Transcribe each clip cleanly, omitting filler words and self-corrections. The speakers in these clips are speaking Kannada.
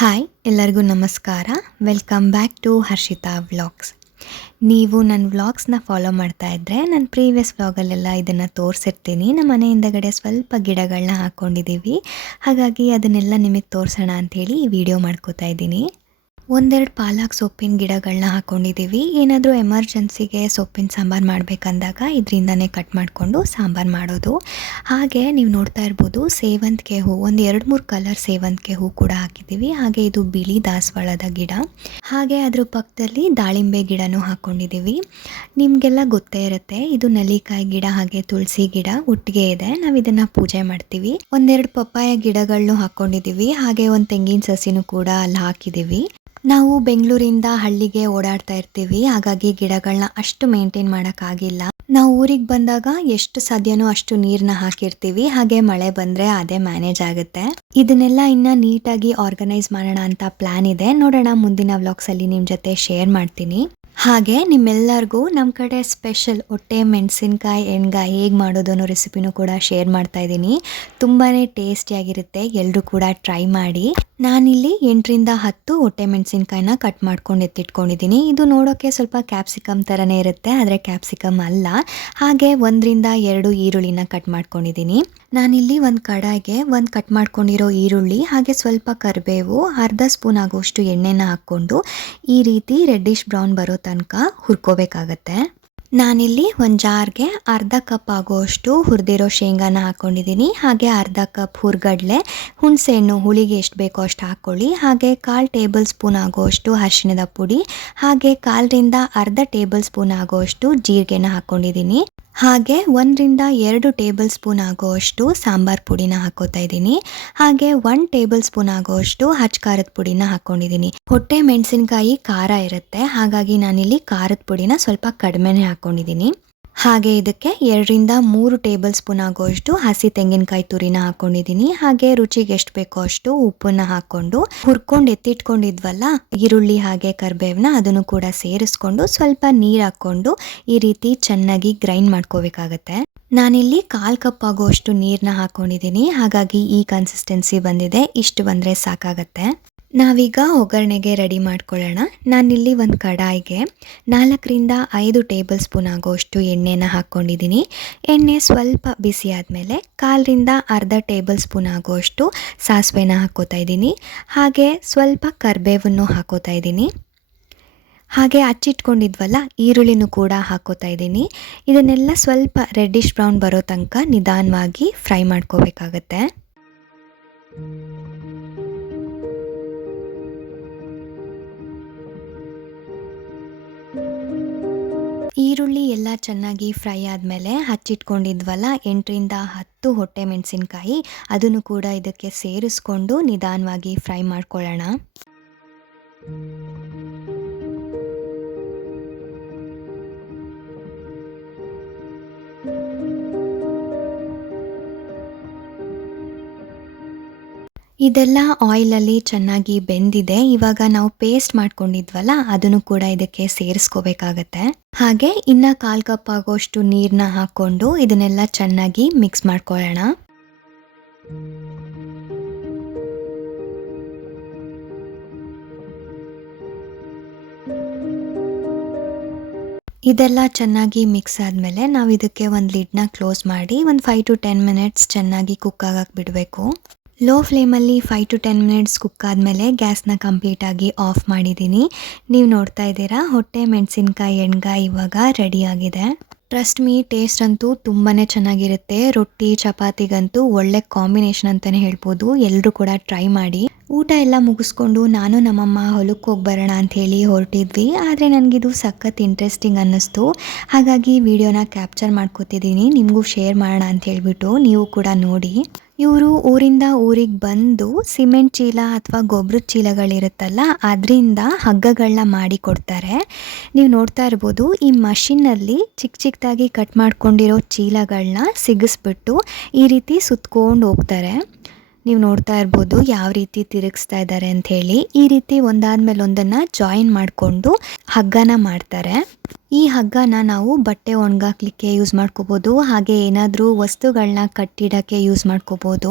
ಹಾಯ್ ಎಲ್ಲರಿಗೂ ನಮಸ್ಕಾರ. Welcome back to Harshita vlogs. ನೀವು ನನ್ನ ವ್ಲಾಗ್ಸ್ನ ಫಾಲೋ ಮಾಡ್ತಾ ಇದ್ದರೆ ನನ್ನ ಪ್ರೀವಿಯಸ್ ವ್ಲಾಗಲ್ಲೆಲ್ಲ ಇದನ್ನು ತೋರಿಸಿರ್ತೀನಿ. ನಮ್ಮ ಮನೆ ಹಿಂದಗಡೆ ಸ್ವಲ್ಪ ಗಿಡಗಳನ್ನ ಹಾಕ್ಕೊಂಡಿದ್ದೀವಿ, ಹಾಗಾಗಿ ಅದನ್ನೆಲ್ಲ ನಿಮಗೆ ತೋರಿಸೋಣ ಅಂಥೇಳಿ ಈ ವಿಡಿಯೋ ಮಾಡ್ಕೋತಾ ಇದ್ದೀನಿ. ಒಂದೆರಡು ಪಾಲಕ್ ಸೊಪ್ಪಿನ ಗಿಡಗಳನ್ನ ಹಾಕ್ಕೊಂಡಿದ್ದೀವಿ. ಏನಾದರೂ ಎಮರ್ಜೆನ್ಸಿಗೆ ಸೊಪ್ಪಿನ ಸಾಂಬಾರು ಮಾಡಬೇಕಂದಾಗ ಇದರಿಂದನೇ ಕಟ್ ಮಾಡಿಕೊಂಡು ಸಾಂಬಾರು ಮಾಡೋದು. ಹಾಗೆ ನೀವು ನೋಡ್ತಾ ಇರ್ಬೋದು ಸೇವಂತಿಗೆ ಹೂ, ಒಂದು 2-3 ಕಲರ್ ಸೇವಂತಿಗೆ ಹೂ ಕೂಡ ಹಾಕಿದ್ದೀವಿ. ಹಾಗೆ ಇದು ಬಿಳಿ ದಾಸವಾಳದ ಗಿಡ, ಹಾಗೆ ಅದ್ರ ಪಕ್ಕದಲ್ಲಿ ದಾಳಿಂಬೆ ಗಿಡನೂ ಹಾಕ್ಕೊಂಡಿದ್ದೀವಿ. ನಿಮಗೆಲ್ಲ ಗೊತ್ತೇ ಇರುತ್ತೆ, ಇದು ನೆಲ್ಲಿಕಾಯಿ ಗಿಡ ಹಾಗೆ ತುಳಸಿ ಗಿಡ ಒಟ್ಟಿಗೆ ಇದೆ. ನಾವು ಇದನ್ನು ಪೂಜೆ ಮಾಡ್ತೀವಿ. ಒಂದೆರಡು ಪಪ್ಪಾಯ ಗಿಡಗಳನ್ನು ಹಾಕ್ಕೊಂಡಿದ್ದೀವಿ, ಹಾಗೆ ಒಂದು ತೆಂಗಿನ ಸಸಿನೂ ಕೂಡ ಅಲ್ಲಿ ಹಾಕಿದ್ದೀವಿ. ನಾವು ಬೆಂಗಳೂರಿಂದ ಹಳ್ಳಿಗೆ ಓಡಾಡ್ತಾ ಇರ್ತೀವಿ, ಹಾಗಾಗಿ ಗಿಡಗಳನ್ನ ಅಷ್ಟು ಮೇಂಟೈನ್ ಮಾಡೋಕ್ಕಾಗಿಲ್ಲ. ನಾವು ಊರಿಗೆ ಬಂದಾಗ ಎಷ್ಟು ಸಾಧ್ಯನೋ ಅಷ್ಟು ನೀರನ್ನ ಹಾಕಿರ್ತೀವಿ, ಹಾಗೆ ಮಳೆ ಬಂದರೆ ಅದೇ ಮ್ಯಾನೇಜ್ ಆಗುತ್ತೆ. ಇದನ್ನೆಲ್ಲ ಇನ್ನು ನೀಟಾಗಿ ಆರ್ಗನೈಸ್ ಮಾಡೋಣ ಅಂತ ಪ್ಲ್ಯಾನ್ ಇದೆ. ನೋಡೋಣ, ಮುಂದಿನ ವ್ಲಾಗ್ಸಲ್ಲಿ ನಿಮ್ಮ ಜೊತೆ ಶೇರ್ ಮಾಡ್ತೀನಿ. ಹಾಗೆ ನಿಮ್ಮೆಲ್ಲರಿಗೂ ನಮ್ಮ ಕಡೆ ಸ್ಪೆಷಲ್ ಹೊಟ್ಟೆ ಮೆಣಸಿನ್ಕಾಯಿ ಎಣ್ಗಾಯಿ ಹೇಗೆ ಮಾಡೋದು ಅನ್ನೋ ರೆಸಿಪಿನೂ ಕೂಡ ಶೇರ್ ಮಾಡ್ತಾ ಇದ್ದೀನಿ. ತುಂಬಾ ಟೇಸ್ಟಿಯಾಗಿರುತ್ತೆ, ಎಲ್ಲರೂ ಕೂಡ ಟ್ರೈ ಮಾಡಿ. ನಾನಿಲ್ಲಿ 8-10 ಹೊಟ್ಟೆ ಮೆಣಸಿನ್ಕಾಯಿನ ಕಟ್ ಮಾಡ್ಕೊಂಡು ಎತ್ತಿಟ್ಕೊಂಡಿದ್ದೀನಿ. ಇದು ನೋಡೋಕ್ಕೆ ಸ್ವಲ್ಪ ಕ್ಯಾಪ್ಸಿಕಮ್ ಥರನೇ ಇರುತ್ತೆ, ಆದರೆ ಕ್ಯಾಪ್ಸಿಕಮ್ ಅಲ್ಲ. ಹಾಗೆ 1-2 ಈರುಳ್ಳಿನ ಕಟ್ ಮಾಡ್ಕೊಂಡಿದ್ದೀನಿ. ನಾನಿಲ್ಲಿ ಒಂದು ಕಡಾಯಿಗೆ ಒಂದು ಕಟ್ ಮಾಡ್ಕೊಂಡಿರೋ ಈರುಳ್ಳಿ ಹಾಗೆ ಸ್ವಲ್ಪ ಕರಿಬೇವು, ಅರ್ಧ ಸ್ಪೂನ್ ಆಗೋಷ್ಟು ಎಣ್ಣೆನ ಹಾಕ್ಕೊಂಡು ಈ ರೀತಿ ರೆಡ್ಡಿಶ್ ಬ್ರೌನ್ ಬರೋ ತನಕ ಹುರ್ಕೋಬೇಕಾಗತ್ತೆ. ನಾನಿಲ್ಲಿ ಒಂದು ಜಾರ್ಗೆ ಅರ್ಧ ಕಪ್ ಆಗೋಷ್ಟು ಹುರಿದಿರೋ ಶೇಂಗಾನ ಹಾಕ್ಕೊಂಡಿದ್ದೀನಿ. ಹಾಗೆ ಅರ್ಧ ಕಪ್ ಹುರ್ಗಡ್ಲೆ, ಹುಣಸೆಹಣ್ಣು ಹುಳಿಗೆ ಎಷ್ಟು ಬೇಕೋ ಅಷ್ಟು ಹಾಕ್ಕೊಳ್ಳಿ. ಹಾಗೆ 1/4 ಟೇಬಲ್ ಸ್ಪೂನ್ ಆಗೋಷ್ಟು ಅರಿಶಿಣದ ಪುಡಿ, ಹಾಗೆ 1/4 ಟೇಬಲ್ ಸ್ಪೂನ್ ಆಗೋಷ್ಟು ಜೀರಿಗೆನ ಹಾಕ್ಕೊಂಡಿದ್ದೀನಿ. ಹಾಗೆ 1-2 ಟೇಬಲ್ ಸ್ಪೂನ್ ಆಗೋಷ್ಟು ಸಾಂಬಾರ್ ಪುಡಿನ ಹಾಕೋತಾ ಇದ್ದೀನಿ. ಹಾಗೆ 1 ಟೇಬಲ್ ಸ್ಪೂನ್ ಆಗೋಷ್ಟು ಖಾರದ ಪುಡಿನ ಹಾಕ್ಕೊಂಡಿದ್ದೀನಿ. ಹೊಟ್ಟೆ ಮೆಣಸಿನ್ಕಾಯಿ ಖಾರ ಇರುತ್ತೆ, ಹಾಗಾಗಿ ನಾನಿಲ್ಲಿ ಖಾರದ ಪುಡಿನ ಸ್ವಲ್ಪ ಕಡಿಮೆನೇ ಹಾಕ್ಕೊಂಡಿದ್ದೀನಿ. ಹಾಗೆ ಇದಕ್ಕೆ 2-3 ಟೇಬಲ್ ಸ್ಪೂನ್ ಆಗೋಷ್ಟು ಹಸಿ ತೆಂಗಿನಕಾಯಿ ತುರಿನ ಹಾಕ್ಕೊಂಡಿದ್ದೀನಿ. ಹಾಗೆ ರುಚಿಗೆ ಎಷ್ಟು ಬೇಕೋ ಅಷ್ಟು ಉಪ್ಪನ್ನ ಹಾಕ್ಕೊಂಡು ಹುರ್ಕೊಂಡು ಎತ್ತಿಟ್ಕೊಂಡಿದ್ವಲ್ಲ ಈರುಳ್ಳಿ ಹಾಗೆ ಕರಿಬೇವನ್ನ ಅದನ್ನು ಕೂಡ ಸೇರಿಸ್ಕೊಂಡು ಸ್ವಲ್ಪ ನೀರು ಹಾಕ್ಕೊಂಡು ಈ ರೀತಿ ಚೆನ್ನಾಗಿ ಗ್ರೈಂಡ್ ಮಾಡ್ಕೋಬೇಕಾಗತ್ತೆ. ನಾನಿಲ್ಲಿ 1/4 ಕಪ್ ಆಗೋಷ್ಟು ನೀರನ್ನ ಹಾಕ್ಕೊಂಡಿದ್ದೀನಿ, ಹಾಗಾಗಿ ಈ ಕನ್ಸಿಸ್ಟೆನ್ಸಿ ಬಂದಿದೆ. ಇಷ್ಟು ಬಂದರೆ ಸಾಕಾಗತ್ತೆ. ನಾವೀಗ ಒಗ್ಗರಣೆಗೆ ರೆಡಿ ಮಾಡ್ಕೊಳ್ಳೋಣ. ನಾನಿಲ್ಲಿ ಒಂದು ಕಡಾಯಿಗೆ 4-5 ಟೇಬಲ್ ಸ್ಪೂನ್ ಆಗೋಷ್ಟು ಎಣ್ಣೆನ ಹಾಕ್ಕೊಂಡಿದ್ದೀನಿ. ಎಣ್ಣೆ ಸ್ವಲ್ಪ ಬಿಸಿ ಆದಮೇಲೆ 1/4 ಟೇಬಲ್ ಸ್ಪೂನ್ ಆಗೋಷ್ಟು ಸಾಸಿವೆನ ಹಾಕ್ಕೋತಾ ಇದ್ದೀನಿ. ಹಾಗೆ ಸ್ವಲ್ಪ ಕರಿಬೇವನ್ನು ಹಾಕ್ಕೋತಾ ಇದ್ದೀನಿ. ಹಾಗೆ ಹಚ್ಚಿಟ್ಕೊಂಡಿದ್ವಲ್ಲ ಈರುಳ್ಳಿನೂ ಕೂಡ ಹಾಕ್ಕೋತಾ ಇದ್ದೀನಿ. ಇದನ್ನೆಲ್ಲ ಸ್ವಲ್ಪ ರೆಡ್ಡಿಶ್ ಬ್ರೌನ್ ಬರೋ ತನಕ ನಿಧಾನವಾಗಿ ಫ್ರೈ ಮಾಡ್ಕೋಬೇಕಾಗತ್ತೆ. ಈರುಳ್ಳಿ ಎಲ್ಲ ಚೆನ್ನಾಗಿ ಫ್ರೈ ಆದಮೇಲೆ ಹಚ್ಚಿಟ್ಕೊಂಡಿದ್ವಲ್ಲ 8-10 ಹೊಟ್ಟೆ ಮೆಣಸಿನ್ಕಾಯಿ ಅದನ್ನು ಕೂಡ ಇದಕ್ಕೆ ಸೇರಿಸ್ಕೊಂಡು ನಿಧಾನವಾಗಿ ಫ್ರೈ ಮಾಡ್ಕೊಳ್ಳೋಣ. ಇದೆಲ್ಲ ಆಯಿಲಲ್ಲಿ ಚೆನ್ನಾಗಿ ಬೆಂದಿದೆ. ಇವಾಗ ನಾವು ಪೇಸ್ಟ್ ಮಾಡ್ಕೊಂಡಿದ್ವಲ್ಲ ಅದನ್ನು ಕೂಡ ಇದಕ್ಕೆ ಸೇರಿಸ್ಕೋಬೇಕಾಗತ್ತೆ. ಹಾಗೆ ಇನ್ನು 1/4 ಕಪ್ ಆಗೋಷ್ಟು ನೀರನ್ನ ಹಾಕ್ಕೊಂಡು ಇದನ್ನೆಲ್ಲ ಚೆನ್ನಾಗಿ ಮಿಕ್ಸ್ ಮಾಡ್ಕೊಳ್ಳೋಣ. ಇದೆಲ್ಲ ಚೆನ್ನಾಗಿ ಮಿಕ್ಸ್ ಆದಮೇಲೆ ನಾವು ಇದಕ್ಕೆ ಒಂದು ಲಿಡ್ನ ಕ್ಲೋಸ್ ಮಾಡಿ ಒಂದು 5-10 ಮಿನಿಟ್ಸ್ ಚೆನ್ನಾಗಿ ಕುಕ್ ಆಗಕ್ಕೆ ಬಿಡಬೇಕು. ಲೋ ಫ್ಲೇಮಲ್ಲಿ 5-10 ಮಿನಿಟ್ಸ್ ಕುಕ್ ಆದಮೇಲೆ ಗ್ಯಾಸ್ನ ಕಂಪ್ಲೀಟಾಗಿ ಆಫ್ ಮಾಡಿದ್ದೀನಿ. ನೀವು ನೋಡ್ತಾ ಇದ್ದೀರಾ, ಹೊಟ್ಟೆ ಮೆಣಸಿನ್ಕಾಯಿ ಎಣ್ಗಾಯಿ ಇವಾಗ ರೆಡಿಯಾಗಿದೆ. ಟ್ರಸ್ಟ್ ಮೀ, ಟೇಸ್ಟ್ ಅಂತೂ ತುಂಬಾ ಚೆನ್ನಾಗಿರುತ್ತೆ. ರೊಟ್ಟಿ ಚಪಾತಿಗಂತೂ ಒಳ್ಳೆ ಕಾಂಬಿನೇಷನ್ ಅಂತಲೇ ಹೇಳ್ಬೋದು. ಎಲ್ಲರೂ ಕೂಡ ಟ್ರೈ ಮಾಡಿ. ಊಟ ಎಲ್ಲ ಮುಗಿಸ್ಕೊಂಡು ನಾನು ನಮ್ಮಮ್ಮ ಹೊಲಕ್ಕೆ ಹೋಗಿ ಬರೋಣ ಅಂಥೇಳಿ ಹೊರಟಿದ್ವಿ. ಆದರೆ ನನಗಿದು ಸಖತ್ ಇಂಟ್ರೆಸ್ಟಿಂಗ್ ಅನ್ನಿಸ್ತು, ಹಾಗಾಗಿ ವಿಡಿಯೋನ ಕ್ಯಾಪ್ಚರ್ ಮಾಡ್ಕೋತಿದ್ದೀನಿ, ನಿಮಗೂ ಶೇರ್ ಮಾಡೋಣ ಅಂತ ಹೇಳ್ಬಿಟ್ಟು. ನೀವು ಕೂಡ ನೋಡಿ. ಇವರು ಊರಿಂದ ಊರಿಗೆ ಬಂದು ಸಿಮೆಂಟ್ ಚೀಲ ಅಥವಾ ಗೊಬ್ಬರದ ಚೀಲಗಳಿರುತ್ತಲ್ಲ ಅದರಿಂದ ಹಗ್ಗಗಳನ್ನ ಮಾಡಿ ಕೊಡ್ತಾರೆ. ನೀವು ನೋಡ್ತಾ ಇರ್ಬೋದು, ಈ ಮಷಿನ್ನಲ್ಲಿ ಚಿಕ್ಕದಾಗಿ ಕಟ್ ಮಾಡ್ಕೊಂಡಿರೋ ಚೀಲಗಳನ್ನ ಸಿಗಿಸ್ಬಿಟ್ಟು ಈ ರೀತಿ ಸುತ್ಕೊಂಡು ಹೋಗ್ತಾರೆ. ನೀವು ನೋಡ್ತಾ ಇರ್ಬೋದು ಯಾವ ರೀತಿ ತಿರುಗಿಸ್ತಾ ಇದ್ದಾರೆ ಅಂಥೇಳಿ. ಈ ರೀತಿ ಒಂದಾದ್ಮೇಲೆ ಒಂದನ್ನು ಜಾಯಿನ್ ಮಾಡಿಕೊಂಡು ಹಗ್ಗನ ಮಾಡ್ತಾರೆ. ಈ ಹಗ್ಗನ ನಾವು ಬಟ್ಟೆ ಒಣಗಾಕ್ಲಿಕ್ಕೆ ಯೂಸ್ ಮಾಡ್ಕೋಬೋದು, ಹಾಗೆ ಏನಾದರೂ ವಸ್ತುಗಳನ್ನ ಕಟ್ಟಿಡೋಕ್ಕೆ ಯೂಸ್ ಮಾಡ್ಕೋಬೋದು.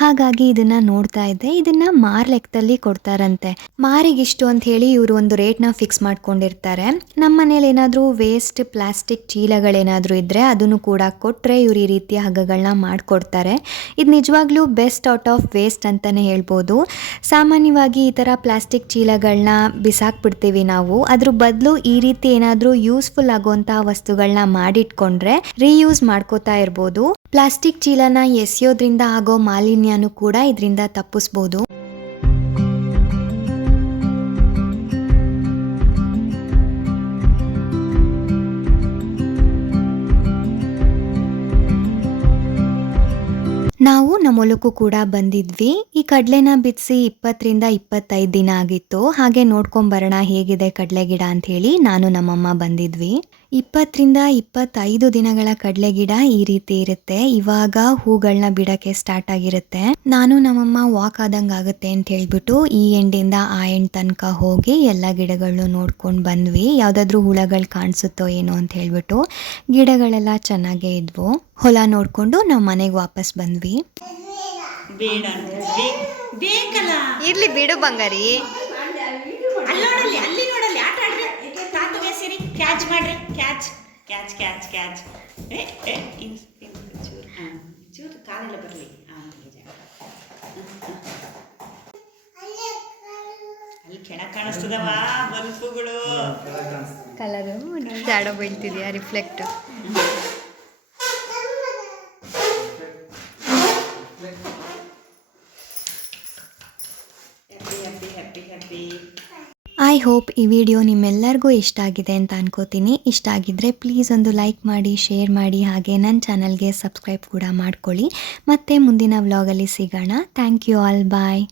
ಹಾಗಾಗಿ ಇದನ್ನು ನೋಡ್ತಾ ಇದ್ದೆ, ಇದನ್ನು ಮಾರು ಲೆಕ್ಕದಲ್ಲಿ ಕೊಡ್ತಾರಂತೆ. ಮಾರಿಗಿಷ್ಟು ಅಂತ ಹೇಳಿ ಇವರು ಒಂದು ರೇಟ್ನ ಫಿಕ್ಸ್ ಮಾಡ್ಕೊಂಡಿರ್ತಾರೆ. ನಮ್ಮ ಮನೇಲಿ ಏನಾದರೂ ವೇಸ್ಟ್ ಪ್ಲಾಸ್ಟಿಕ್ ಚೀಲಗಳೇನಾದರೂ ಇದ್ದರೆ ಅದನ್ನು ಕೂಡ ಕೊಟ್ಟರೆ ಇವರು ಈ ರೀತಿಯ ಹಗ್ಗಗಳನ್ನ ಮಾಡಿಕೊಡ್ತಾರೆ. ಇದು ನಿಜವಾಗ್ಲೂ ಬೆಸ್ಟ್ ಔಟ್ ಆಫ್ ವೇಸ್ಟ್ ಅಂತಲೇ ಹೇಳ್ಬೋದು. ಸಾಮಾನ್ಯವಾಗಿ ಈ ಥರ ಪ್ಲಾಸ್ಟಿಕ್ ಚೀಲಗಳನ್ನ ಬಿಸಾಕ್ಬಿಡ್ತೀವಿ ನಾವು. ಅದ್ರ ಬದಲು ಈ ರೀತಿ ಏನಾದರೂ ಯೂಸ್ಫುಲ್ ಆಗುವಂತಹ ವಸ್ತುಗಳನ್ನ ಮಾಡಿಟ್ಕೊಂಡ್ರೆ ರೀಯೂಸ್ ಮಾಡ್ಕೋತಾ ಇರ್ಬೋದು. ಪ್ಲಾಸ್ಟಿಕ್ ಚೀಲನ ಎಸೆಯೋದ್ರಿಂದ ಆಗೋ ಮಾಲಿನ್ಯನೂ ಕೂಡ ಇದರಿಂದ ತಪ್ಪಿಸ್ಬೋದು. ನಾವು ನಮ್ಮ ಹೊಲಕ್ಕೂ ಕೂಡ ಬಂದಿದ್ವಿ. ಈ ಕಡಲೆನ ಬಿತ್ತಿಸಿ 20ರಿಂದ 25 ದಿನ ಆಗಿತ್ತು. ಹಾಗೆ ನೋಡ್ಕೊಂಬರೋಣ ಹೇಗಿದೆ ಕಡಲೆ ಗಿಡ ಅಂತ ಹೇಳಿ ನಾನು ನಮ್ಮಮ್ಮ ಬಂದಿದ್ವಿ. 20ರಿಂದ 25 ದಿನಗಳ ಕಡಲೆ ಗಿಡ ಈ ರೀತಿ ಇರುತ್ತೆ. ಇವಾಗ ಹೂಗಳನ್ನ ಬಿಡಕ್ಕೆ ಸ್ಟಾರ್ಟ್ ಆಗಿರುತ್ತೆ. ನಾನು ನಮ್ಮಮ್ಮ ವಾಕ್ ಆದಂಗೆ ಆಗುತ್ತೆ ಅಂತ ಹೇಳ್ಬಿಟ್ಟು ಈ ಎಂಡಿಂದ ಆ ಎಂಡ್ ತನಕ ಹೋಗಿ ಎಲ್ಲ ಗಿಡಗಳನ್ನು ನೋಡ್ಕೊಂಡು ಬಂದ್ವಿ. ಯಾವುದಾದ್ರೂ ಹುಳಗಳು ಕಾಣಿಸುತ್ತೋ ಏನೋ ಅಂತ ಹೇಳ್ಬಿಟ್ಟು. ಗಿಡಗಳೆಲ್ಲ ಚೆನ್ನಾಗೇ ಇದ್ವು. ಹೊಲ ನೋಡ್ಕೊಂಡು ನಾವು ಮನೆಗೆ ವಾಪಸ್ ಬಂದ್ವಿ. ಇರ್ಲಿ ಬಿಡು ಬಂಗಾರಿ. ಅಲ್ಲಿ ನೋಡಲ್ಲಿ ಆಟ ಆಡ್ರಿ, ತಾತುಗೆ ಸೇರಿ ಕ್ಯಾಚ್ ಮಾಡ್ರಿ, ಕ್ಯಾಚ್ ಕ್ಯಾಚ್ ಕ್ಯಾಚ್ ಕ್ಯಾಚ್. ಚೂರು ಕಾಲೆಲ್ಲ ಬರಲಿ. ಅಲ್ಲಿ ಕೆಳಗೆ ಕಾಣಿಸ್ತದವ ಬಲ್ಪುಗಳು. ಕಲರು ಜಾಡ ಬೀಳ್ತಿದ್ಯಾ ರಿಫ್ಲೆಕ್ಟ್. ಐ ಹೋಪ್ ಈ ವಿಡಿಯೋ ನಿಮ್ಮೆಲ್ಲರಿಗೂ ಇಷ್ಟ ಆಗಿದೆ ಅಂತ ಅನ್ಕೋತೀನಿ. ಇಷ್ಟ ಆಗಿದ್ದರೆ ಪ್ಲೀಸ್ ಒಂದು ಲೈಕ್ ಮಾಡಿ, ಶೇರ್ ಮಾಡಿ, ಹಾಗೆ ನನ್ನ ಚಾನಲ್ಗೆ ಸಬ್ಸ್ಕ್ರೈಬ್ ಕೂಡ ಮಾಡ್ಕೊಳ್ಳಿ. ಮತ್ತೆ ಮುಂದಿನ ವ್ಲಾಗಲ್ಲಿ ಸಿಗೋಣ. Thank you all, bye.